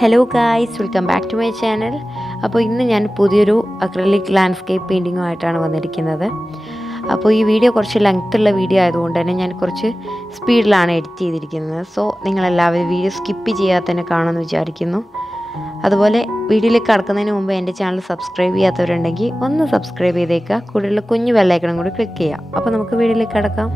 Hello guys, welcome back to my channel. അപ്പോൾ ഇന്ന് ഞാൻ പുതിയൊരു അക്രിലിക് ലാൻഡ്സ്കേപ്പ് പെയിൻറ്റിങ്ങുമായിട്ടാണ് വന്നിരിക്കുന്നത്. അപ്പോൾ ഈ വീഡിയോ കുറച്ച് ലെങ്ത്തുള്ള വീഡിയോ ആയതുകൊണ്ട് തന്നെ ഞാൻ കുറച്ച് സ്പീഡിലാണ് എഡിറ്റ് ചെയ്തിരിക്കുന്നത്. സോ നിങ്ങളെല്ലാവരും വീഡിയോ സ്കിപ്പ് ചെയ്യാതെ തന്നെ കാണുമെന്ന് വിചാരിക്കുന്നു. അതുപോലെ വീഡിയോയിലേക്ക് കടക്കുന്നതിന് മുമ്പ് എൻ്റെ ചാനൽ സബ്സ്ക്രൈബ് ചെയ്യാത്തവരുണ്ടെങ്കിൽ ഒന്ന് സബ്സ്ക്രൈബ് ചെയ്തേക്കുക. കൂടുതൽ കുഞ്ഞു ബെല്ലൈക്കണും കൂടി ക്ലിക്ക് ചെയ്യാം. അപ്പോൾ നമുക്ക് വീഡിയോയിലേക്ക് കടക്കാം.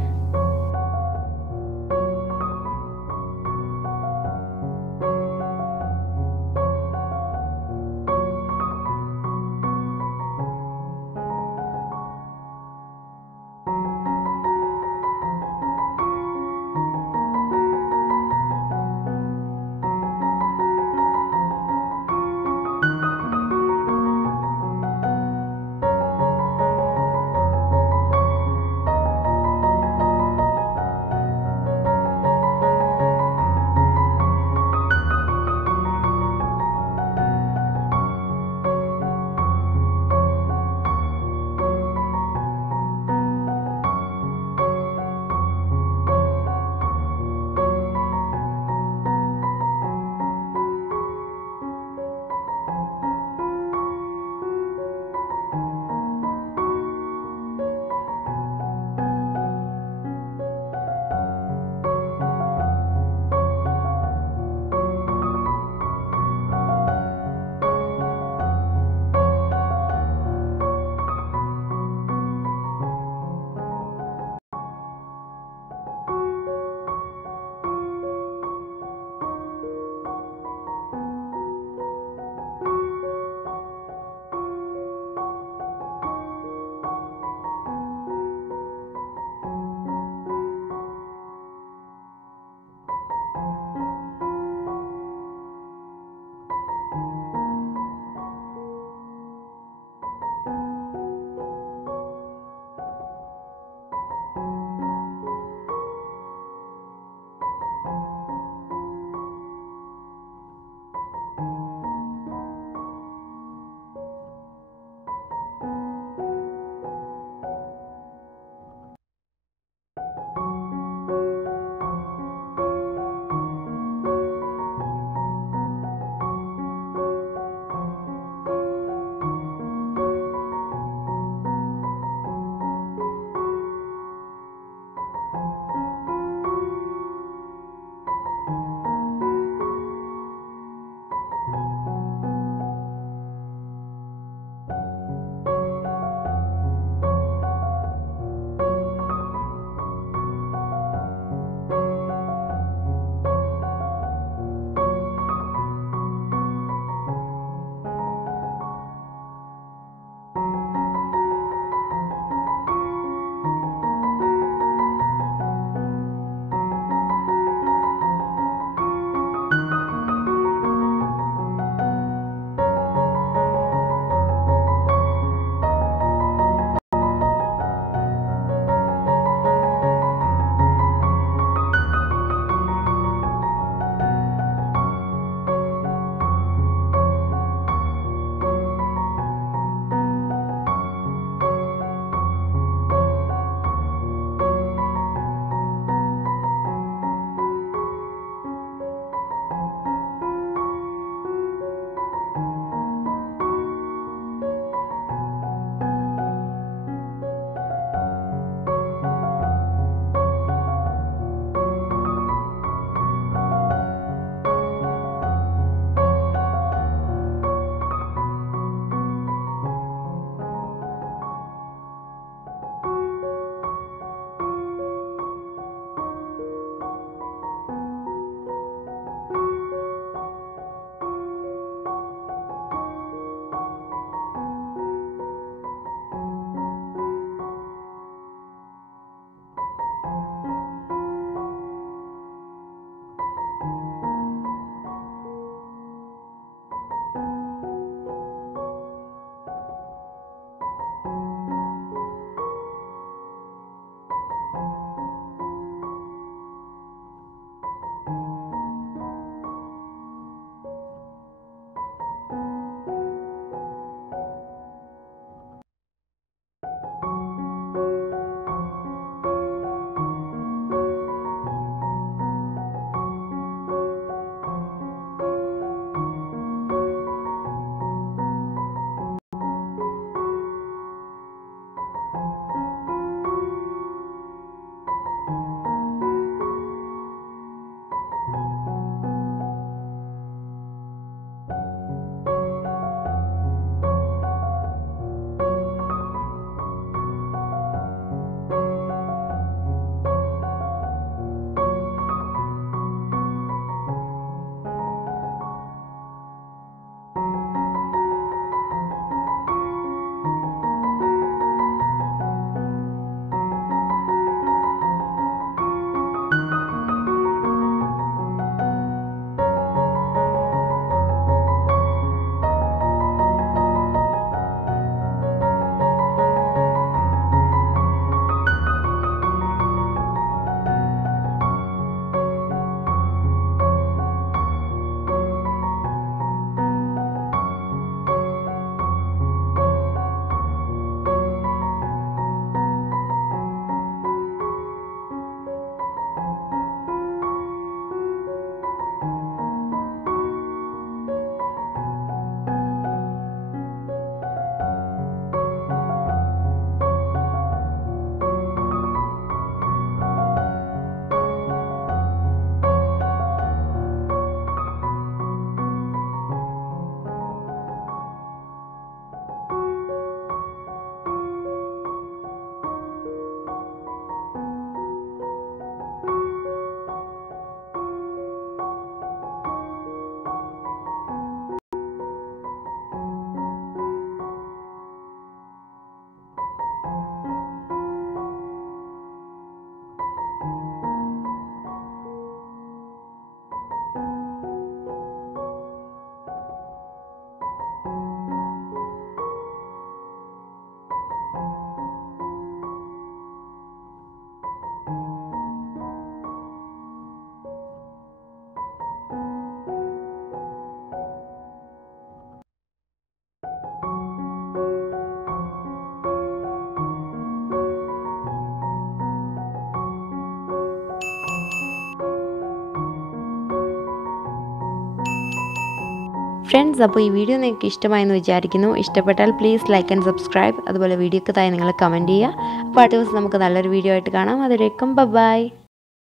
ഫ്രണ്ട്സ്, അപ്പോൾ ഈ വീഡിയോ നിങ്ങൾക്ക് ഇഷ്ടമായെന്ന് വിചാരിക്കുന്നു. ഇഷ്ടപ്പെട്ടാൽ പ്ലീസ് ലൈക്ക് ആൻഡ് സബ്സ്ക്രൈബ്. അതുപോലെ വീഡിയോക്ക് താഴെ നിങ്ങൾ കമൻറ്റ് ചെയ്യുക. അപ്പോൾ അടുത്ത ദിവസം നമുക്ക് നല്ലൊരു വീഡിയോ ആയിട്ട് കാണാം. അതുവരേക്കും ബൈ.